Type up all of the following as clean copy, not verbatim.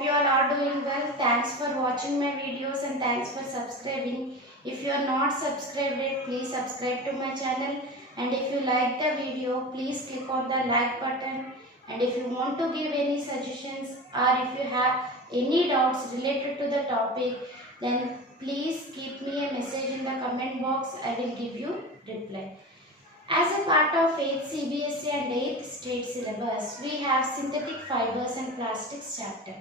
Hope you all are doing well. Thanks for watching my videos and thanks for subscribing. If you are not subscribed yet, please subscribe to my channel. And if you like the video, please click on the like button. And if you want to give any suggestions or if you have any doubts related to the topic, then please keep me a message in the comment box. I will give you reply. As a part of 8th CBSE and 8th state syllabus, we have synthetic fibers and plastics chapter.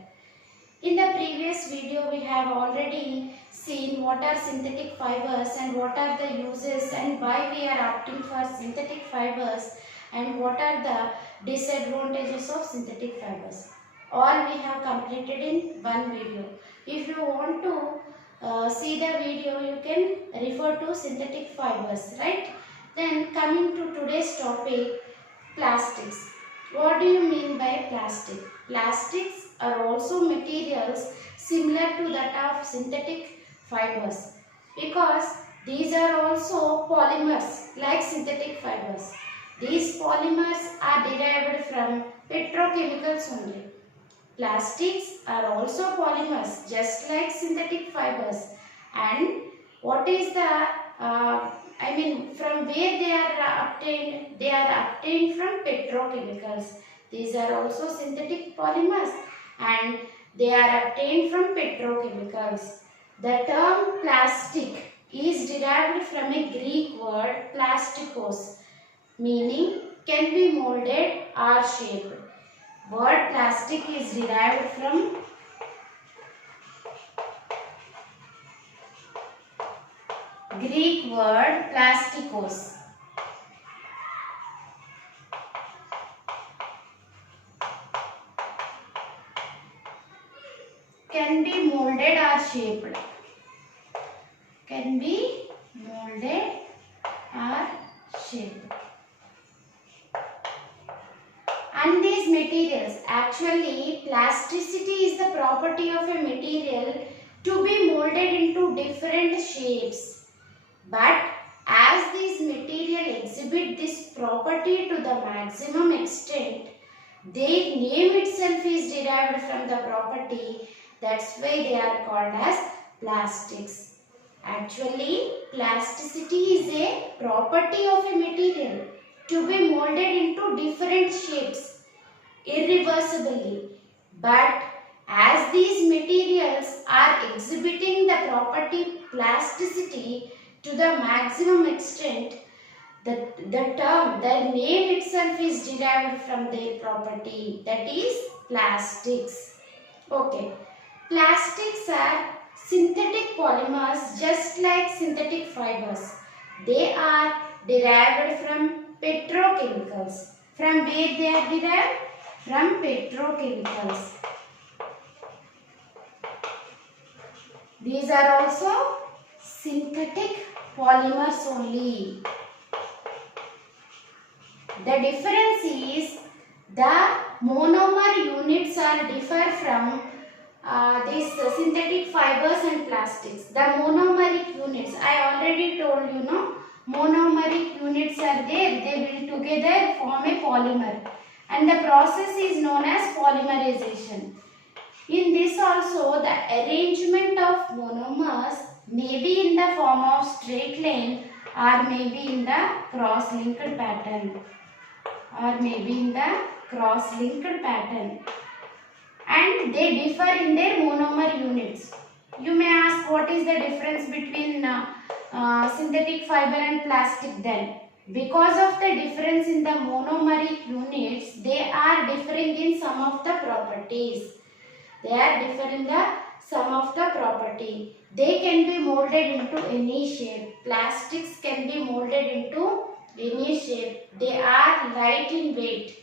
In the previous video, we have already seen what are synthetic fibers and what are the uses and why we are opting for synthetic fibers and what are the disadvantages of synthetic fibers. All we have completed in one video. If you want to see the video, you can refer to synthetic fibers, right? Then coming to today's topic, plastics. What do you mean by plastic? Plastics are also materials similar to that of synthetic fibers because these are also polymers like synthetic fibers. These polymers are derived from petrochemicals only. Plastics are also polymers just like synthetic fibers, and what is the from where they are obtained? They are obtained from petrochemicals. These are also synthetic polymers and they are obtained from petrochemicals. The term plastic is derived from a Greek word plastikos, meaning can be molded or shaped. Word plastic is derived from Greek word plastikos. Can be molded or shaped. Can be molded or shaped. And these materials, actually plasticity is the property of a material to be molded into different shapes. But as these material exhibit this property to the maximum extent, their name itself is derived from the property. That's why they are called as plastics. Actually, plasticity is a property of a material to be molded into different shapes irreversibly. But as these materials are exhibiting the property plasticity to the maximum extent, the name itself is derived from their property, that is plastics. Okay. Plastics are synthetic polymers just like synthetic fibers. They are derived from petrochemicals. From where they are derived? From petrochemicals. These are also synthetic polymers only. The difference is the monomer units are differ from these synthetic fibers and plastics. The monomeric units, I already told you, no, monomeric units are there, they will together form a polymer and the process is known as polymerization. In this also, the arrangement of monomers may be in the form of straight line or may be in the cross-linked pattern and they differ in their monomer units. You may ask what is the difference between synthetic fiber and plastic then? Because of the difference in the monomeric units, they are differing in some of the properties. They can be molded into any shape. Plastics can be molded into any shape. They are light in weight.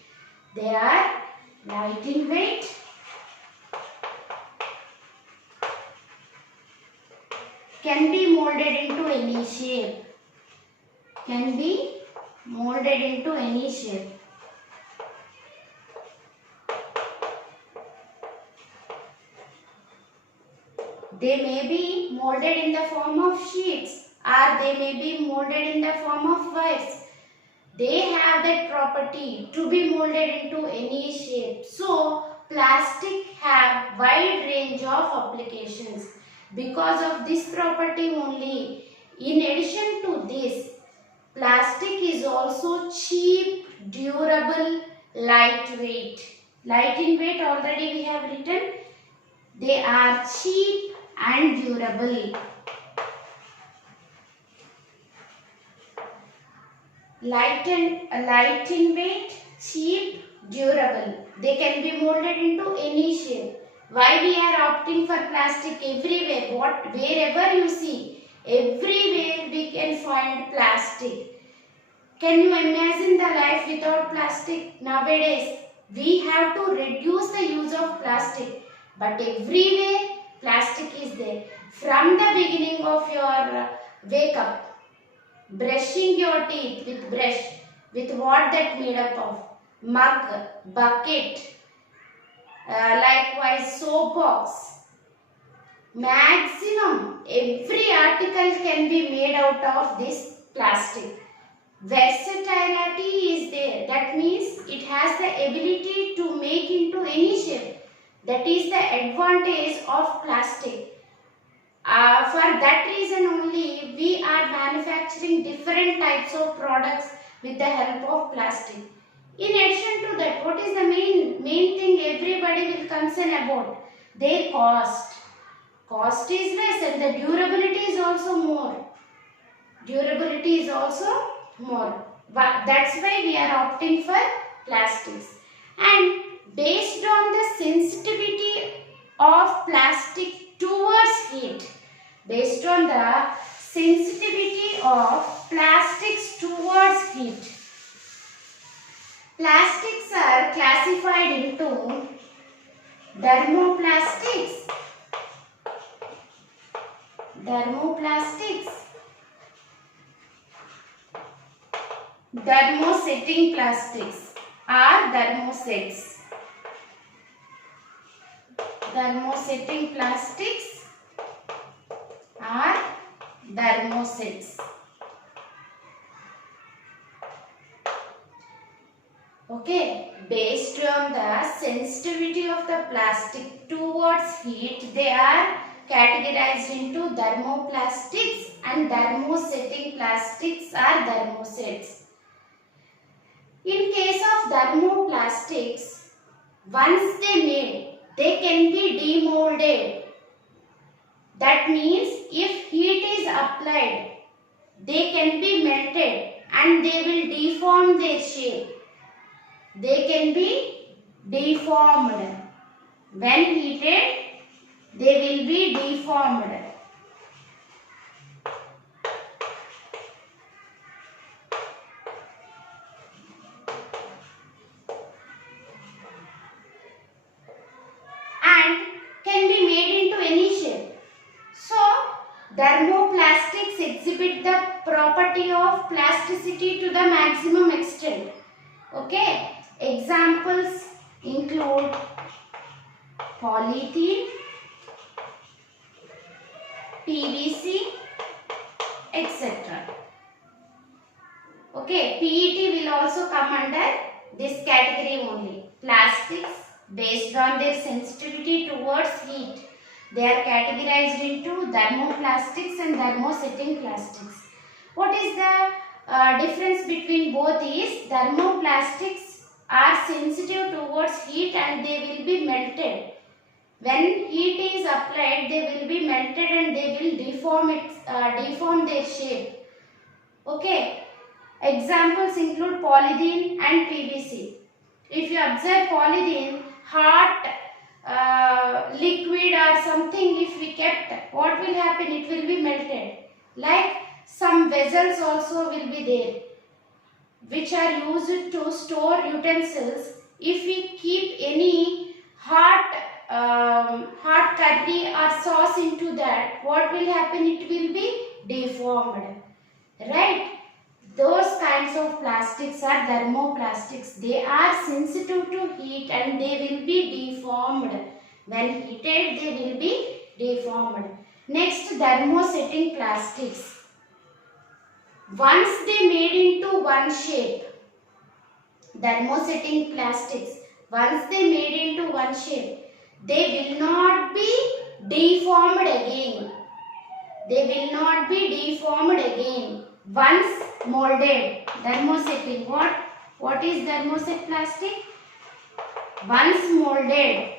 Can be molded into any shape. They may be molded in the form of sheets or they may be molded in the form of wires. They have that property to be molded into any shape. So, plastic have wide range of applications. Because of this property only, in addition to this, plastic is also cheap, durable, lightweight. Light in weight already we have written. They are cheap and durable. Light in weight, cheap, durable. They can be molded into any shape. Why we are opting for plastic everywhere? Wherever you see, everywhere we can find plastic. Can you imagine the life without plastic? Nowadays, we have to reduce the use of plastic. But everywhere, plastic is there. From the beginning of your wake up, brushing your teeth with brush, with what that made up of? Mug, bucket, likewise soap box. Maximum, every article can be made out of this plastic. Versatility is there. That means it has the ability to make into any shape. That is the advantage of plastic. For that reason only, we are manufacturing different types of products with the help of plastic. In addition to that, what is the main thing everybody will concern about? Their cost. Cost is less and the durability is also more. Durability is also more. But that's why we are opting for plastics. And based on the sensitivity of plastic towards heat, based on the sensitivity of plastics towards heat, plastics are classified into thermoplastics, thermosetting plastics are thermosets. Thermosetting plastics are thermosets. Okay, based on the sensitivity of the plastic towards heat, they are categorized into thermoplastics, and thermosetting plastics are thermosets. In case of thermoplastics, once they made, they can be demolded. That means if heat is applied, they can be melted and they will deform their shape. They can be deformed. When heated, they will be deformed. And can be made into any shape. So, thermoplastics exhibit the property of plasticity to the maximum extent. Okay. Examples include polythene, PVC, etc. Okay, PET will also come under this category only. Plastics, based on their sensitivity towards heat, they are categorized into thermoplastics and thermosetting plastics. What is the difference between both is thermoplastics are sensitive towards heat and they will be melted. When heat is applied, they will be melted and they will deform their shape. Okay. Examples include polythene and PVC. If you observe polythene, hot liquid or something if we kept, what will happen? It will be melted. Like some vessels also will be there, which are used to store utensils. If we keep any hot curry or sauce into that, what will happen? It will be deformed. Right? Those kinds of plastics are thermoplastics. They are sensitive to heat and they will be deformed. When heated, they will be deformed. Next, thermosetting plastics. Once they made into one shape, thermosetting plastics, Once they made into one shape, they will not be deformed again. They will not be deformed again. Once molded, thermosetting. What is thermoset plastic? Once molded,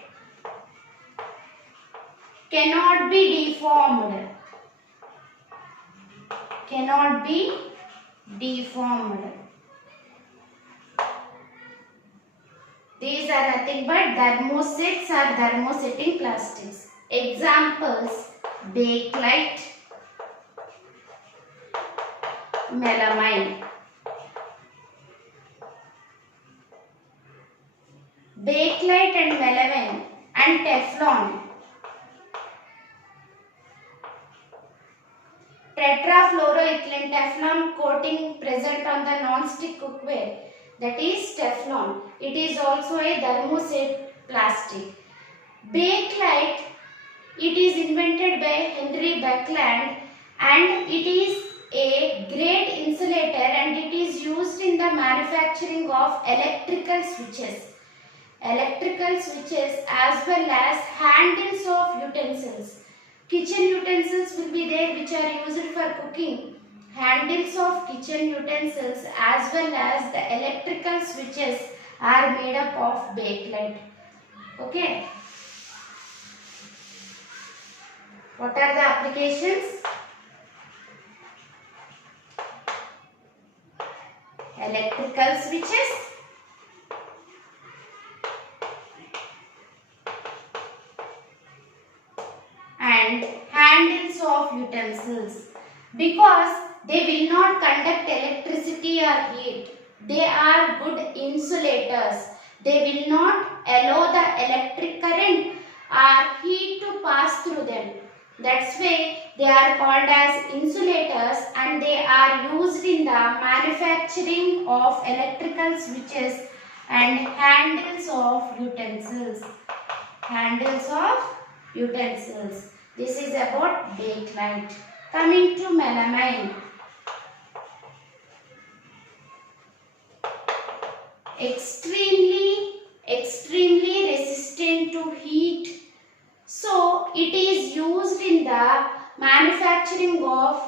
cannot be deformed. Cannot be deformed. These are nothing but thermosets or thermosetting plastics. Examples: Bakelite, melamine. Bakelite and melamine and Teflon. Tetrafluoroethylene Teflon coating present on the non-stick cookware, that is Teflon. It is also a thermoset plastic. Bakelite, it is invented by Henry Beckland and it is a great insulator and it is used in the manufacturing of electrical switches. Electrical switches as well as handles of utensils. Kitchen utensils will be there which are used for cooking. Handles of kitchen utensils as well as the electrical switches are made up of bakelite. Okay. What are the applications? Electrical switches, and handles of utensils, because they will not conduct electricity or heat. They are good insulators. They will not allow the electric current or heat to pass through them. That's why they are called as insulators and they are used in the manufacturing of electrical switches and handles of utensils. Handles of utensils. This is about bakelite. Coming to melamine. Extremely resistant to heat. So it is used in the manufacturing of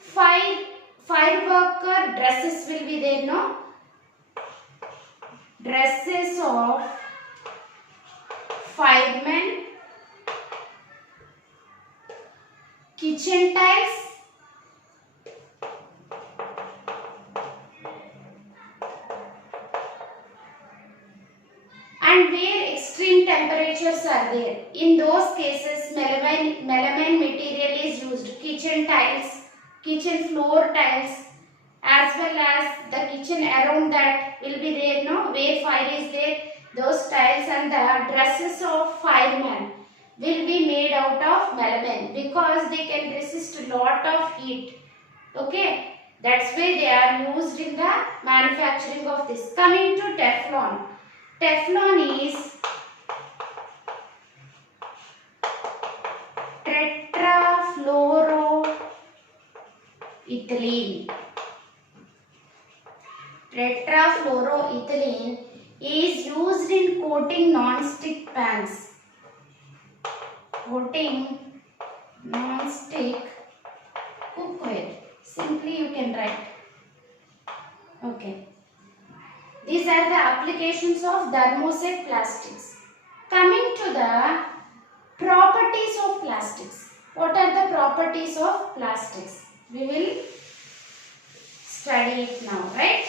fireworker dresses will be there, no? Dresses of firemen, kitchen tiles, and where extreme temperatures are there. In those cases, melamine material is used. Kitchen tiles, kitchen floor tiles, as well as the kitchen around that will be there, no? Where fire is there, those tiles and the dresses of firemen will be made out of melamine because they can resist a lot of heat. Okay, that's why they are used in the manufacturing of this. Coming to Teflon. Teflon is tetrafluoroethylene. Tetrafluoroethylene is used in coating non-stick pans. Coating non-stick cookware. Simply you can write. Okay. These are the applications of thermoset plastics. Coming to the properties of plastics. What are the properties of plastics? We will study it now, right?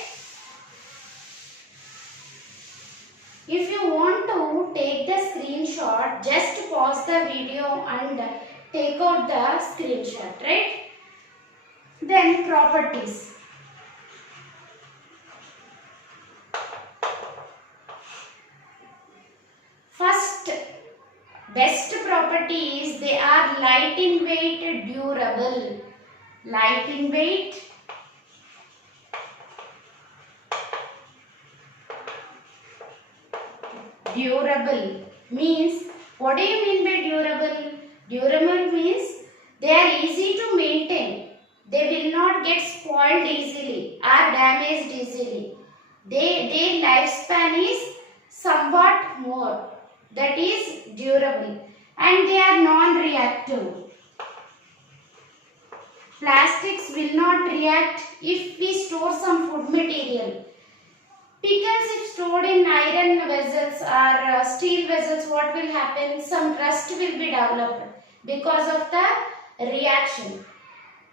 If you want to take the screenshot, just pause the video and take out the screenshot, right? Then properties. First, best property is they are light in weight, durable. Light in weight, durable. Means, what do you mean by durable? Durable means they are easy to maintain. They will not get spoiled easily or damaged easily. Their lifespan is somewhat more, that is durable, and they are non-reactive. Plastics will not react if we store some food material. Pickles, if stored in iron vessels or steel vessels, what will happen? Some rust will be developed because of the reaction.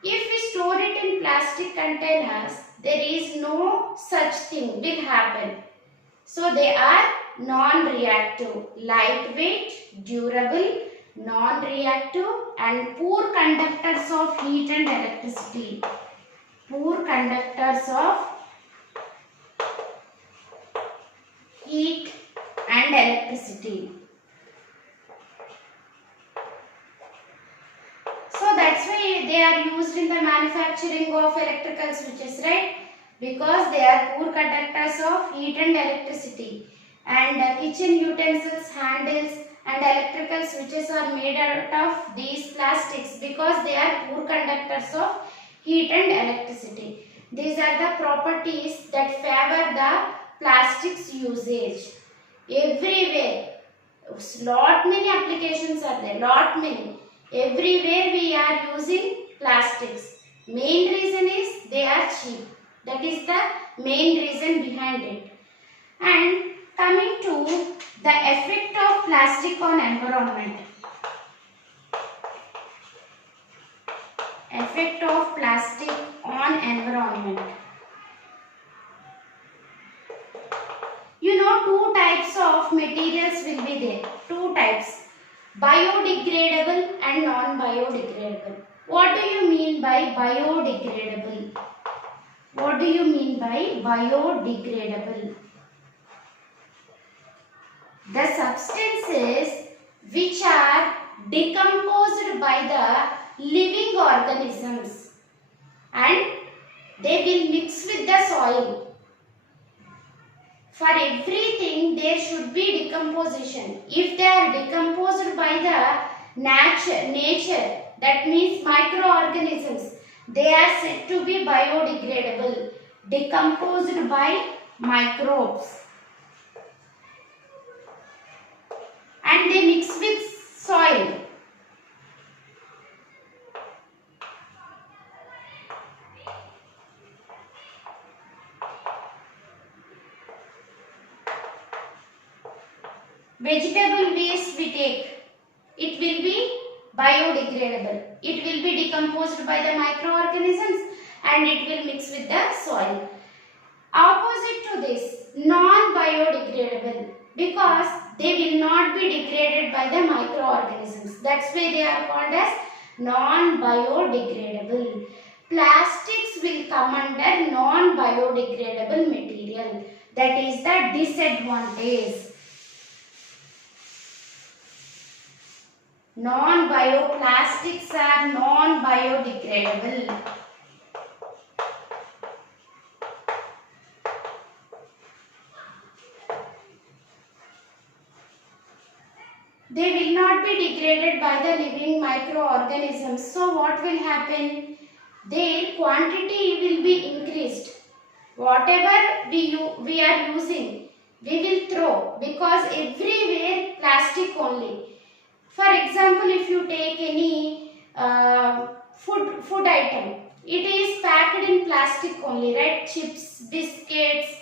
If we store it in plastic containers, there is no such thing will happen. So they are non-reactive, lightweight, durable, non-reactive and poor conductors of heat and electricity. Poor conductors of heat and electricity. So that's why they are used in the manufacturing of electrical switches, right? Because they are poor conductors of heat and electricity. And kitchen utensils, handles and electrical switches are made out of these plastics because they are poor conductors of heat and electricity. These are the properties that favor the plastics usage. Everywhere, lot many applications are there, lot many. Everywhere we are using plastics. Main reason is they are cheap. That is the main reason behind it. And coming to the effect of plastic on environment. Effect of plastic on environment. You know, two types of materials will be there. Two types. Biodegradable and non-biodegradable. What do you mean by biodegradable? What do you mean by biodegradable? The substances which are decomposed by the living organisms and they will mix with the soil. For everything there should be decomposition. If they are decomposed by the nature, that means microorganisms, they are said to be biodegradable, decomposed by microbes. And they mix with soil. Vegetable waste we take, it will be biodegradable. It will be decomposed by the microorganisms and it will mix with the soil. Opposite to this, non-biodegradable, because they will not be degraded by the microorganisms. That's why they are called as non-biodegradable. Plastics will come under non-biodegradable material. That is the disadvantage. Non-bioplastics are non-biodegradable. They will not be degraded by the living microorganisms. So what will happen? Their quantity will be increased. Whatever we are using, we will throw, because everywhere plastic only. For example, if you take any food item, it is packed in plastic only, right? Chips, biscuits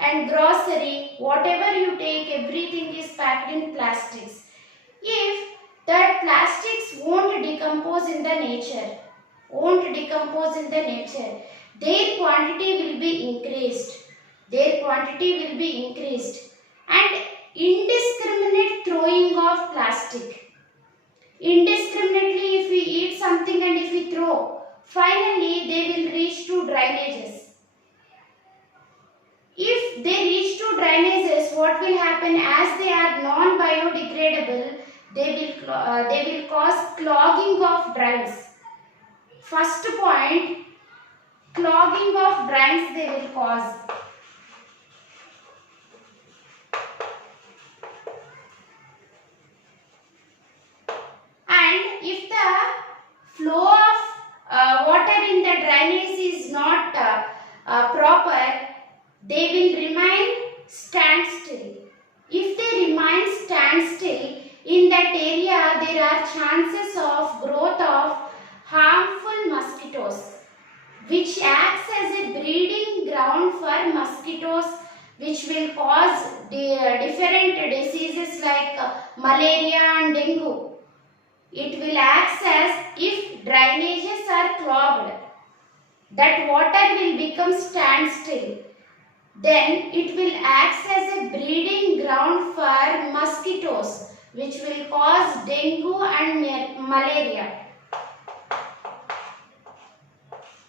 and grocery, whatever you take, everything is packed in plastics. If that plastics won't decompose in the nature, their quantity will be increased. And indiscriminate throwing of plastic. Indiscriminately, if we eat something and if we throw, finally they will reach to drainages. If they reach to drainages, what will happen? As they are non-biodegradable, they will cause clogging of drains. First point, clogging of drains they will cause. And if the flow of water in the drainage is not proper, they will remain standstill. If they remain will cause different diseases like malaria and dengue. It will act as if drainages are clogged, that water will become standstill. Then it will act as a breeding ground for mosquitoes, which will cause dengue and malaria.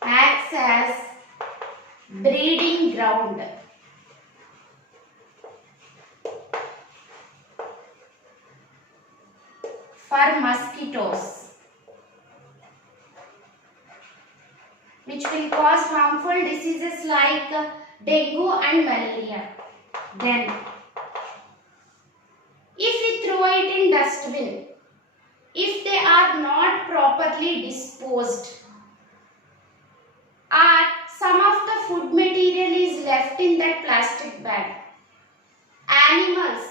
Acts as breeding ground. For mosquitoes, which will cause harmful diseases like dengue and malaria. Then, if we throw it in dustbin, if they are not properly disposed, or some of the food material is left in that plastic bag, animals,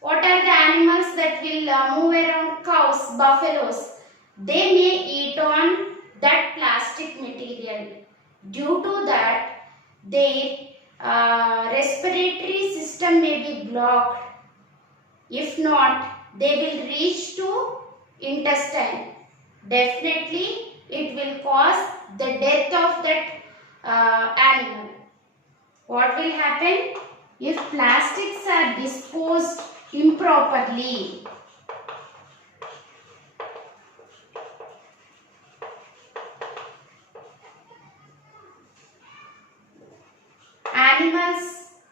what are the animals that will move around? Cows, buffaloes, they may eat on that plastic material. Due to that, their respiratory system may be blocked. If not, they will reach to intestine. Definitely, it will cause the death of that animal. What will happen? If plastics are disposed improperly, animals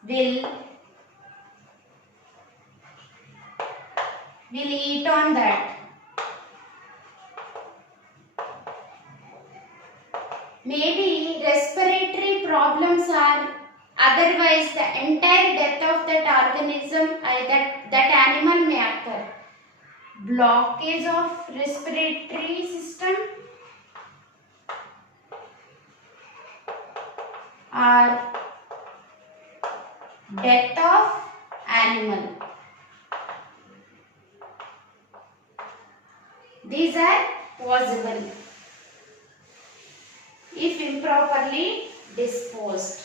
will eat on that. Maybe respiratory problems are, otherwise the entire death of that organism, that animal may occur. Blockage of respiratory system or death of animal. These are possible if improperly disposed.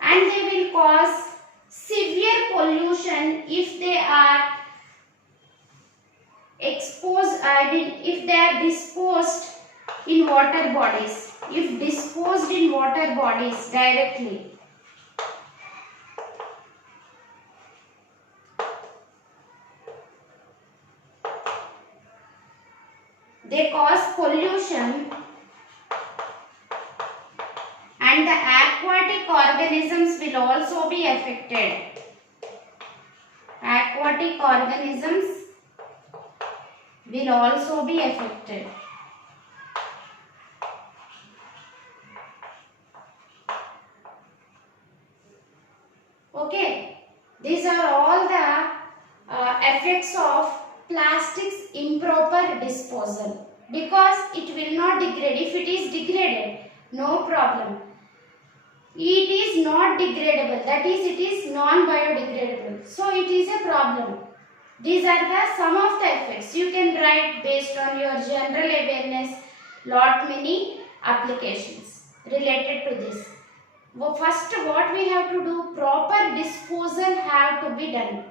And they will cause severe pollution if they are exposed, if they are disposed in water bodies. If disposed in water bodies directly, they cause pollution, and the aquatic organisms will also be affected. Aquatic organisms will also be affected. Okay, these are all the effects of plastics improper disposal, because it will not degrade. If it is degraded, no problem. It is not degradable, that is, it is non-biodegradable, so it is a problem. These are the some of the effects. You can write based on your general awareness lot many applications related to this. First, what we have to do, proper disposal have to be done.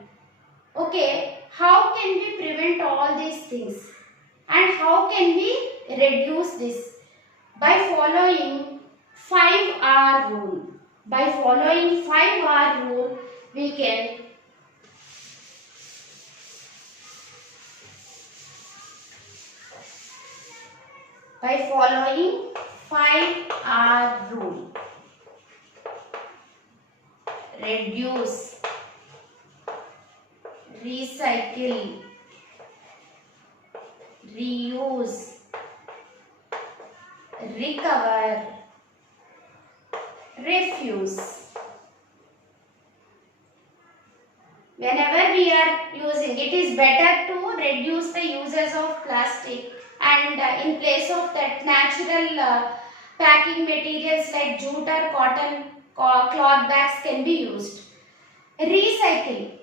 Okay, how can we prevent all these things and how can we reduce this? By following 5R rule. By following 5R rule, we can following 5R rule. Reduce, recycle, reuse, recover, refuse. Whenever we are using, it is better to reduce the uses of plastic, and in place of that, natural packing materials like jute or cotton cloth bags can be used. Recycle.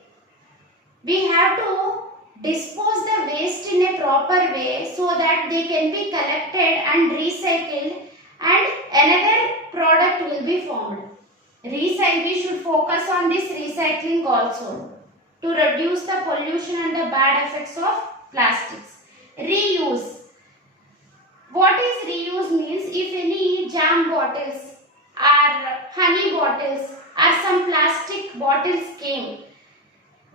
We have to dispose the waste in a proper way so that they can be collected and recycled and another product will be formed. We should focus on this recycling also to reduce the pollution and the bad effects of plastics. Reuse. What is reuse means, if any jam bottles or honey bottles or some plastic bottles came,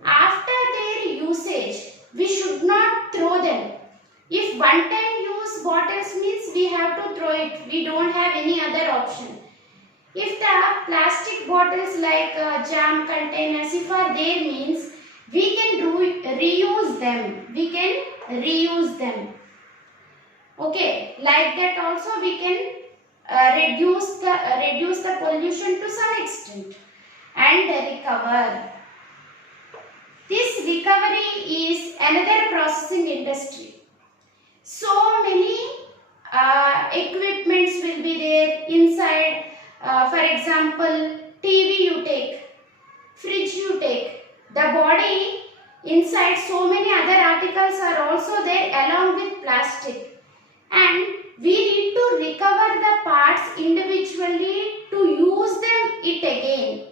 after their usage, we should not throw them. If one time use bottles means we have to throw it. We don't have any other option. If the plastic bottles like jam containers, if are there means we can reuse them. We can reuse them. Okay, like that also we can reduce the pollution to some extent and recover. This recovery is another processing industry. So many equipments will be there inside. For example, TV you take, fridge you take. The body inside, so many other articles are also there along with plastic. And we need to recover the parts individually to use them it again.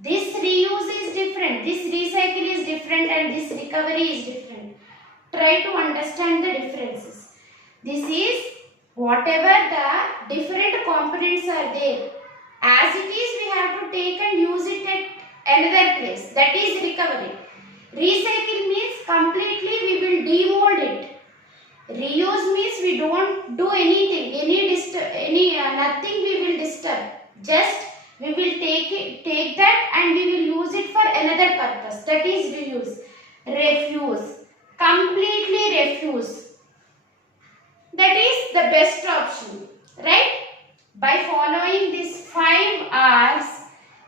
This reuse is different, this recycle is different, and this recovery is different. Try to understand the differences. This is whatever the different components are there. As it is, we have to take and use it at another place. That is recovery. Recycle means completely we will demold it. Reuse means we don't do anything, nothing we will disturb. Just we will take that and we will use it for another purpose. That is reuse. Refuse. Completely refuse. That is the best option, right? By following these 5 R's,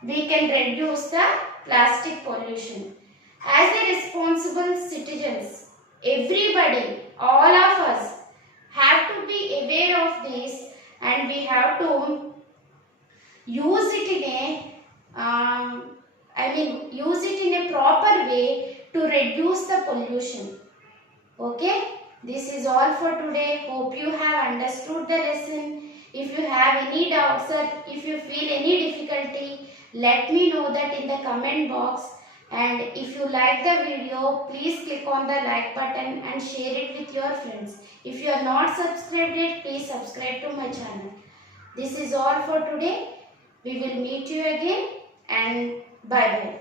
we can reduce the plastic pollution. As a responsible citizens, everybody, all of us have to be aware of this, and we have to use it in a proper way to reduce the pollution. Okay, this is all for today. Hope you have understood the lesson. If you have any doubts or if you feel any difficulty, let me know that in the comment box. And if you like the video, please click on the like button and share it with your friends. If you are not subscribed yet, please subscribe to my channel. This is all for today. We will meet you again, and bye bye.